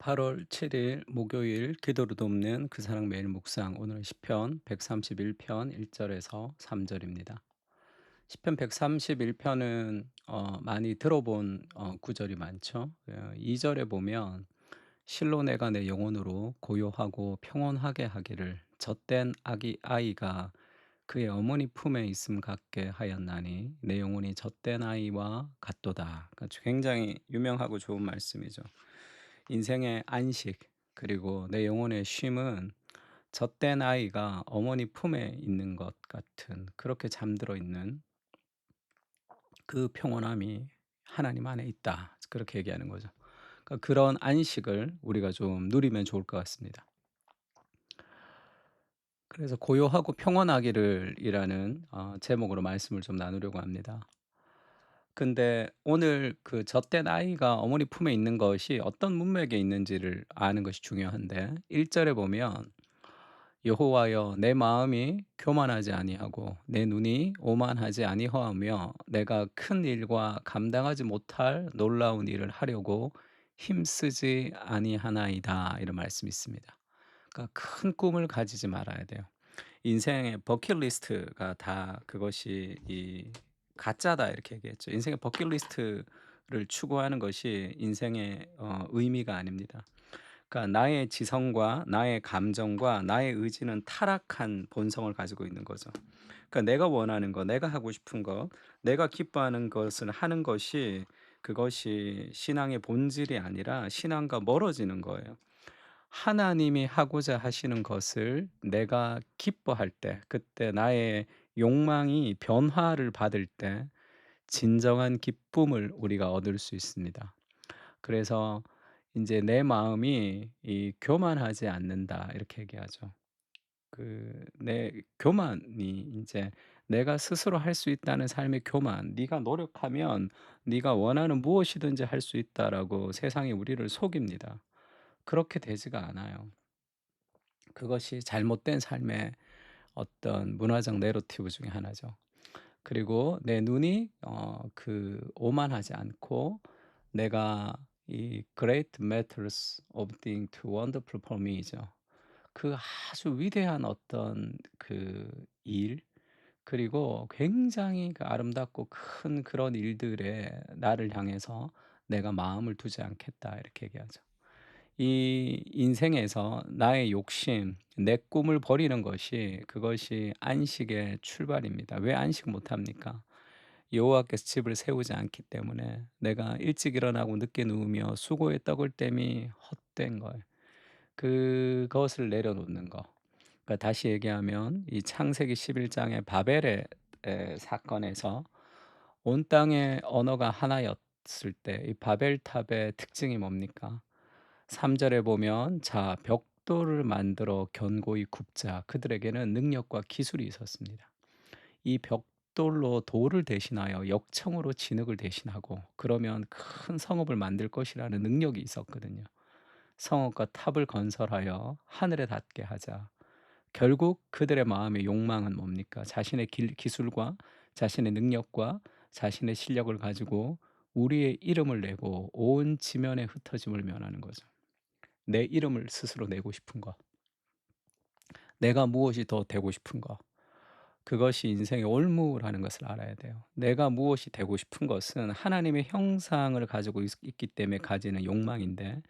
8월 7일 목요일 기도로 돕는 그 사랑 매일 묵상. 오늘은 시편 131편 1절에서 3절입니다. 시편 131편은 많이 들어본 구절이 많죠. 2절에 보면 실로 내가 내 영혼으로 고요하고 평온하게 하기를 젖된 아이가 그의 어머니 품에 있음 같게 하였나니 내 영혼이 젖된 아이와 같도다. 그러니까 굉장히 유명하고 좋은 말씀이죠. 인생의 안식 그리고 내 영혼의 쉼은 젖된 아이가 어머니 품에 있는 것 같은 그렇게 잠들어 있는 그 평온함이 하나님 안에 있다. 그렇게 얘기하는 거죠. 그러니까 그런 안식을 우리가 좀 누리면 좋을 것 같습니다. 그래서 고요하고 평온하기를 이라는 제목으로 말씀을 좀 나누려고 합니다. 근데 오늘 그 젖된 아이가 어머니 품에 있는 것이 어떤 문맥에 있는지를 아는 것이 중요한데 1절에 보면 여호와여 내 마음이 교만하지 아니하고 내 눈이 오만하지 아니하며 내가 큰 일과 감당하지 못할 놀라운 일을 하려고 힘쓰지 아니하나이다 이런 말씀이 있습니다. 그러니까 큰 꿈을 가지지 말아야 돼요. 인생의 버킷리스트가 다 그것이 이 가짜다 이렇게 얘기했죠. 인생의 버킷리스트를 추구하는 것이 인생의 의미가 아닙니다. 그러니까 나의 지성과 나의 감정과 나의 의지는 타락한 본성을 가지고 있는 거죠. 그러니까 내가 원하는 거, 내가 하고 싶은 거, 내가 기뻐하는 것을 하는 것이 그것이 신앙의 본질이 아니라 신앙과 멀어지는 거예요. 하나님이 하고자 하시는 것을 내가 기뻐할 때, 그때 나의 욕망이 변화를 받을 때 진정한 기쁨을 우리가 얻을 수 있습니다. 그래서 인제 "내 마음이 이 교만하지 않는다." 이렇게 얘기하죠. 내 교만이 인제 내가 스스로 할 수 있다는 삶의 교만, "네가 노력하면 네가 원하는 무엇이든지 할 수 있다."라고 세상이 우리를 속입니다. 그렇게 되지가 않아요. 그것이 잘못된 삶의 어떤 문화적 내러티브 중에 하나죠. 그리고 내 눈이 오만하지 않고 내가 이 great matters of being too wonderful for me이죠. 그 아주 위대한 어떤 그 일, 그리고 굉장히 그 아름답고 큰 그런 일들에 나를 향해서 내가 마음을 두지 않겠다 이렇게 얘기하죠. 이 인생에서 나의 욕심, 내 꿈을 버리는 것이 그것이 안식의 출발입니다. 왜 안식 못 합니까? 여호와께서 집을 세우지 않기 때문에 내가 일찍 일어나고 늦게 누우며 수고의 떡을 땜이 헛된 거예요. 그것을 내려놓는 거. 그러니까 다시 얘기하면 이 창세기 11 장의 바벨의 사건에서 온 땅의 언어가 하나였을 때 이 바벨탑의 특징이 뭡니까? 3 절에 보면 자 벽돌을 만들어 견고히 굽자. 그들에게는 능력과 기술이 있었습니다. 이 벽돌로 돌을 대신하여 역청으로 진흙을 대신하고 그러면 큰 성읍을 만들 것이라는 능력이 있었거든요. 성읍과 탑을 건설하여 하늘에 닿게 하자. 결국 그들의 마음의 욕망은 뭡니까? 자신의 기술과 자신의 능력과 자신의 실력을 가지고 우리의 이름을 내고 온 지면에 흩어짐을 면하는 거죠. 내 이름을 스스로 내고 싶은 거. 내가 무엇이 더 되고 싶은 거. 그것이 인생의 올무라는 것을 알아야 돼요. 내가 무엇이 되고 싶은 것은 하나님의 형상을 가지고 있기 때문에 가지는 욕망인데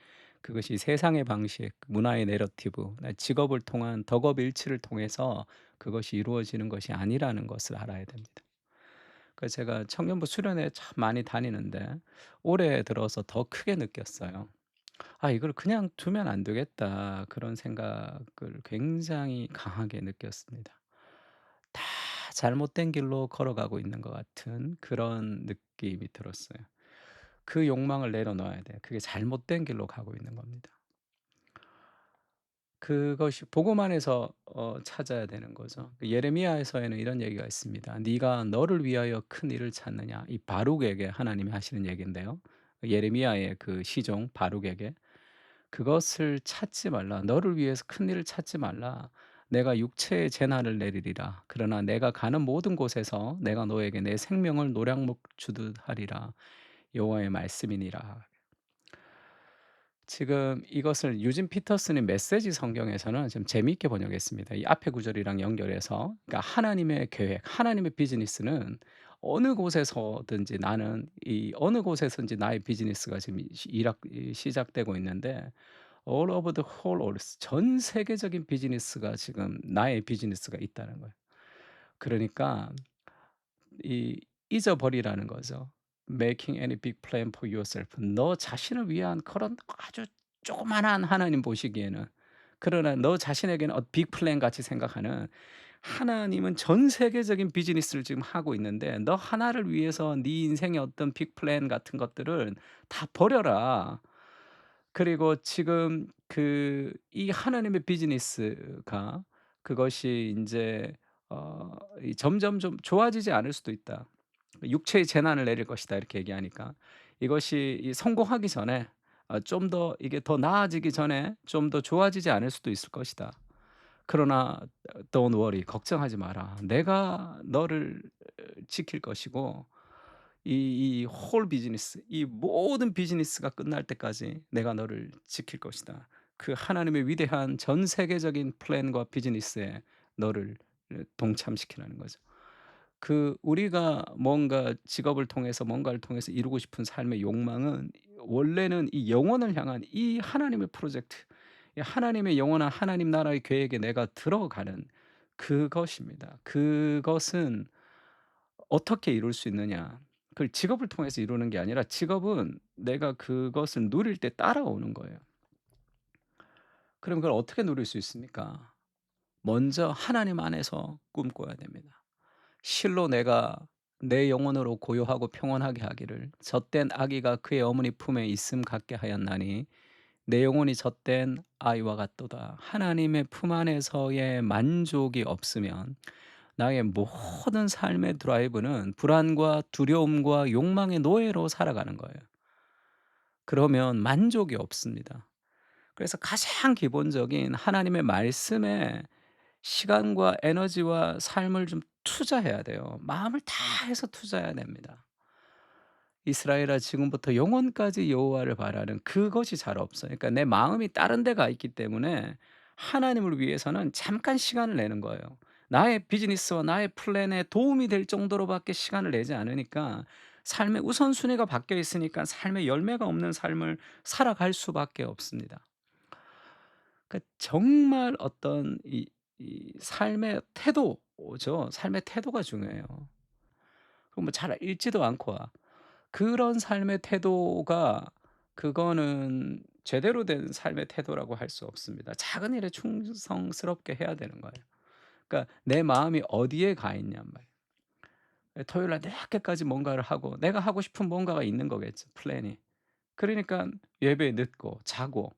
그것이 세상의 방식, 문화의 내러티브, 직업을 통한 덕업일치를 통해서 그것이 이루어지는 것이 아니라는 것을 알아야 됩니다. 그래서 제가 청년부 수련회 참 많이 다니는데 올해 들어서 더 크게 느꼈어요. '아 이걸 그냥 두면 안 되겠다.' 그런 생각을 굉장히 강하게 느꼈습니다. 다 잘못된 길로 걸어가고 있는 것 같은 그런 느낌이 들었어요. 그 욕망을 내려놓아야 돼요. 그게 잘못된 길로 가고 있는 겁니다. 그것이 복음 안에서 찾아야 되는 거죠. 그 예레미야에서에는 이런 얘기가 있습니다. "네가 너를 위하여 큰 일을 찾느냐." 이 바룩에게 하나님이 하시는 얘기인데요. 예레미야의 그 시종 바룩에게 "그것을 찾지 말라. 너를 위해서 큰 일을 찾지 말라. 내가 육체의 재난을 내리리라. 그러나 내가 가는 모든 곳에서 내가 너에게 내 생명을 노량목 주듯 하리라. 여호와의 말씀이니라." 지금 이것을 유진 피터슨의 메시지 성경에서는 좀 재미있게 번역했습니다. 이 앞에 구절이랑 연결해서. 그러니까 하나님의 계획, 하나님의 비즈니스는 어느 곳에서든지 나는 이 어느 곳에서든지 나의 비즈니스가 지금 시작되고 있는데 all over the whole earth 전 세계적인 비즈니스가 지금 나의 비즈니스가 있다는 거예요. 그러니까 이 잊어버리라는 거죠. Making any big plan for yourself. 너 자신을 위한 그런 아주 조그마한 하나님 보시기에는 그러나 너 자신에게는 빅 플랜 같이 생각하는 하나님은 전 세계적인 비즈니스를 지금 하고 있는데 너 하나를 위해서 네 인생의 어떤 빅 플랜 같은 것들은 다 버려라. 그리고 지금 이 하나님의 비즈니스가 그것이 인제 이 점점 좀 좋아지지 않을 수도 있다. "육체의 재난을 내릴 것이다." 이렇게 얘기하니까 이것이 이 성공하기 전에 좀 더 이게 더 나아지기 전에 좀 더 좋아지지 않을 수도 있을 것이다. 그러나 don't worry 걱정하지 마라. 내가 너를 지킬 것이고 이 홀 비즈니스 이 모든 비즈니스가 끝날 때까지 내가 너를 지킬 것이다. 그 하나님의 위대한 전 세계적인 플랜과 비즈니스에 너를 동참시키라는 거죠. 우리가 뭔가 직업을 통해서 뭔가를 통해서 이루고 싶은 삶의 욕망은 원래는 이 영혼을 향한 이 하나님의 프로젝트, 이 하나님의 영원한 하나님 나라의 계획에 내가 들어가는 그것입니다. 그것은 어떻게 이룰 수 있느냐? 그걸 직업을 통해서 이루는 게 아니라 직업은 내가 그것을 누릴 때 따라오는 거예요. 그럼 그걸 어떻게 누릴 수 있습니까? 먼저 하나님 안에서 꿈꿔야 됩니다. 실로 내가 내 영혼으로 고요하고 평온하게 하기를 젖된 아기가 그의 어머니 품에 있음 같게 하였나니 내 영혼이 젖된 아이와 같도다. 하나님의 품 안에서의 만족이 없으면 나의 모든 삶의 드라이브는 불안과 두려움과 욕망의 노예로 살아가는 거예요. 그러면 만족이 없습니다. 그래서 가장 기본적인 하나님의 말씀에 시간과 에너지와 삶을 좀 투자해야 돼요. 마음을 다해서 투자해야 됩니다. 이스라엘아 지금부터 영원까지 여호와를 바라는 그것이 잘 없어요. 그러니까 내 마음이 다른 데 가 있기 때문에 하나님을 위해서는 잠깐 시간을 내는 거예요. 나의 비즈니스와 나의 플랜에 도움이 될 정도로밖에 시간을 내지 않으니까 삶의 우선순위가 바뀌어 있으니까 삶의 열매가 없는 삶을 살아갈 수밖에 없습니다. 그러니까 정말 어떤 삶의 태도죠. 삶의 태도가 중요해요. 그뭐 잘 읽지도 않고 그런 삶의 태도가 그거는 제대로 된 삶의 태도라고 할 수 없습니다. 작은 일에 충성스럽게 해야 되는 거예요. 그러니까 내 마음이 어디에 가 있냔 말이에요. 토요일 날 늦게까지 뭔가를 하고 내가 하고 싶은 뭔가가 있는 거겠죠, 플랜이. 그러니깐 예배에 늦고 자고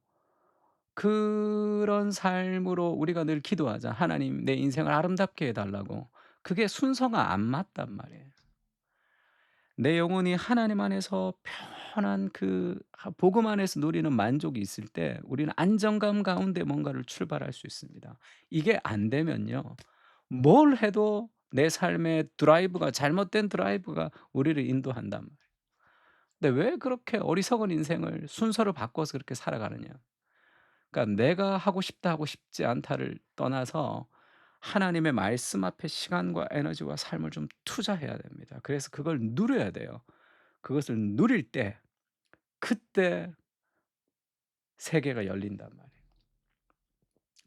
그런 삶으로 우리가 늘 기도하자. "하나님 내 인생을 아름답게 해 달라고." 그게 순서가 안 맞단 말이에요. 내 영혼이 하나님 안에서 편한 복음 안에서 누리는 만족이 있을 때 우리는 안정감 가운데 뭔가를 출발할 수 있습니다. 이게 안 되면요. 뭘 해도 내 삶의 드라이브가 잘못된 드라이브가 우리를 인도한단 말이에요. 근데 왜 그렇게 어리석은 인생을 순서를 바꿔서 그렇게 살아가느냐. 그러니까 내가 하고 싶다 하고 싶지 않다를 떠나서 하나님의 말씀 앞에 시간과 에너지와 삶을 좀 투자해야 됩니다. 그래서 그걸 누려야 돼요. 그것을 누릴 때 그때 세계가 열린단 말이에요.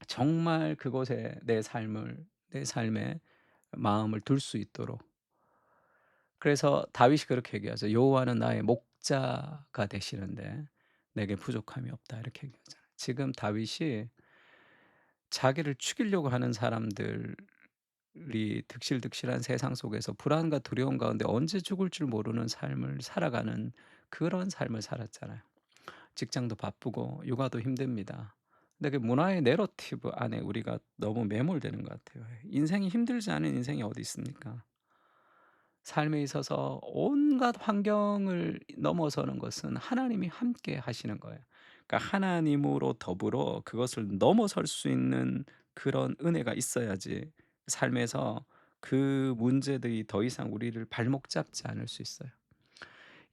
정말 그곳에 내 삶에 마음을 둘 수 있도록. 그래서 다윗이 그렇게 얘기하죠. "여호와는 나의 목자가 되시는데 내게 부족함이 없다." 이렇게 얘기하잖아요. 지금 다윗이 자기를 죽이려고 하는 사람들이 득실득실한 세상 속에서 불안과 두려움 가운데 언제 죽을 줄 모르는 삶을 살아가는 그런 삶을 살았잖아요. 직장도 바쁘고 육아도 힘듭니다. 근데 그 문화의 내러티브 안에 우리가 너무 매몰되는 것 같아요. 인생이 힘들지 않은 인생이 어디 있습니까? 삶에 있어서 온갖 환경을 넘어서는 것은 하나님이 함께 하시는 거예요. 그러니까 하나님으로 더불어 그것을 넘어설 수 있는 그런 은혜가 있어야지 삶에서 그 문제들이 더 이상 우리를 발목 잡지 않을 수 있어요.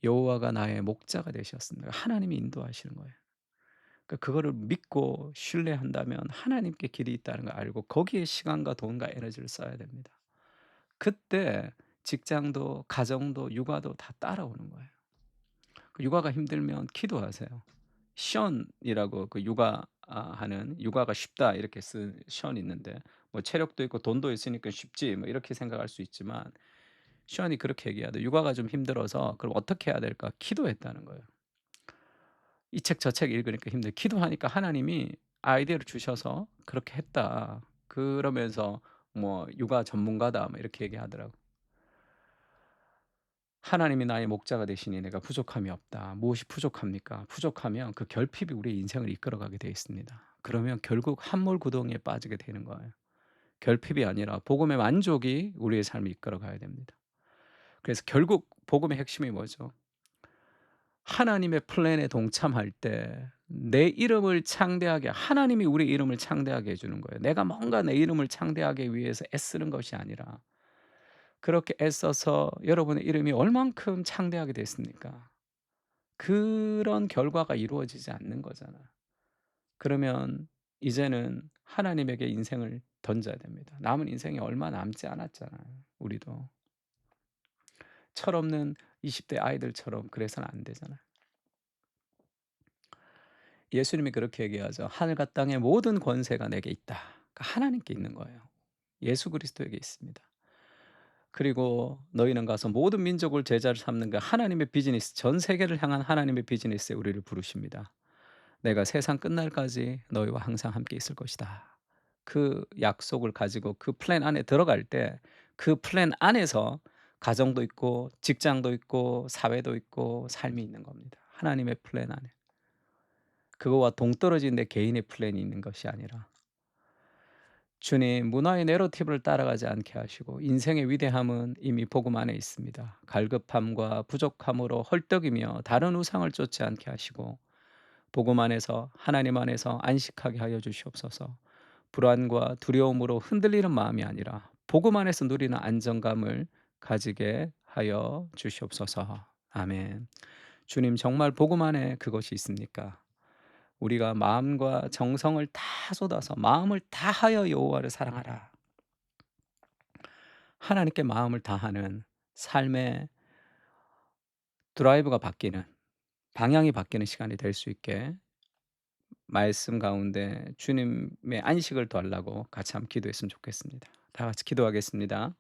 여호와가 나의 목자가 되셨습니다. 하나님이 인도하시는 거예요. 그거를 믿고 신뢰한다면 하나님께 길이 있다는 걸 알고 거기에 시간과 돈과 에너지를 써야 됩니다. 그때 직장도 가정도 육아도 다 따라오는 거예요. 육아가 힘들면 기도하세요. 션이라고 그 하는 "육아가 쉽다." 이렇게 쓴 션이 있는데, 뭐 체력도 있고 돈도 있으니까 쉽지 뭐 이렇게 생각할 수 있지만, 션이 그렇게 얘기하되 "육아가 좀 힘들어서 그럼 어떻게 해야 될까?" 기도했다는 거예요. 이 책 저 책 읽으니까 기도하니까 하나님이 아이디어를 주셔서 그렇게 했다. 그러면서 뭐 "육아 전문가다." 뭐 이렇게 얘기하더라고요. "하나님이 나의 목자가 되시니 내가 부족함이 없다." 무엇이 부족합니까? 부족하면 그 결핍이 우리의 인생을 이끌어가게 되어 있습니다. 그러면 결국 함몰구덩이에 빠지게 되는 거예요. 결핍이 아니라 복음의 만족이 우리의 삶을 이끌어 가야 됩니다. 그래서 결국 복음의 핵심이 뭐죠? 하나님의 플랜에 동참할 때 내 이름을 창대하게, 하나님이 우리 이름을 창대하게 해 주는 거예요. 내가 뭔가 내 이름을 창대하기 위해서 애쓰는 것이 아니라, 그렇게 애써서 여러분의 이름이 얼만큼 창대하게 됐습니까? 그런 결과가 이루어지지 않는 거잖아요. 그러면 이제는 하나님에게 인생을 던져야 됩니다. 남은 인생이 얼마 남지 않았잖아요, 우리도. 철없는 20대 아이들처럼 그래서는 안 되잖아요. 예수님이 그렇게 얘기하죠. "하늘과 땅의 모든 권세가 내게 있다." 그러니까 하나님께 있는 거예요. 예수 그리스도에게 있습니다. 그리고 "너희는 가서 모든 민족을 제자로 삼는 그 하나님의 비즈니스, 전 세계를 향한 하나님의 비즈니스에 우리를 부르십니다. 내가 세상 끝날까지 너희와 항상 함께 있을 것이다." 그 약속을 가지고 그 플랜 안에 들어갈 때, 그 플랜 안에서 가정도 있고 직장도 있고 사회도 있고 삶이 있는 겁니다. 하나님의 플랜 안에. 그거와 동떨어진 내 개인의 플랜이 있는 것이 아니라, 주님 문화의 내러티브를 따라가지 않게 하시고 인생의 위대함은 이미 복음 안에 있습니다. 갈급함과 부족함으로 헐떡이며 다른 우상을 쫓지 않게 하시고 복음 안에서, 하나님 안에서 안식하게 하여 주시옵소서. 불안과 두려움으로 흔들리는 마음이 아니라 복음 안에서 누리는 안정감을 가지게 하여 주시옵소서. 아멘. 주님, 정말 복음 안에 그것이 있습니까? 우리가 마음과 정성을 다 쏟아서 마음을 다하여 여호와를 사랑하라. 하나님께 마음을 다하는 삶의 드라이브가 바뀌는, 방향이 바뀌는 시간이 될 수 있게 말씀 가운데 주님의 안식을 달라고 같이 한번 기도했으면 좋겠습니다. 다 같이 기도하겠습니다.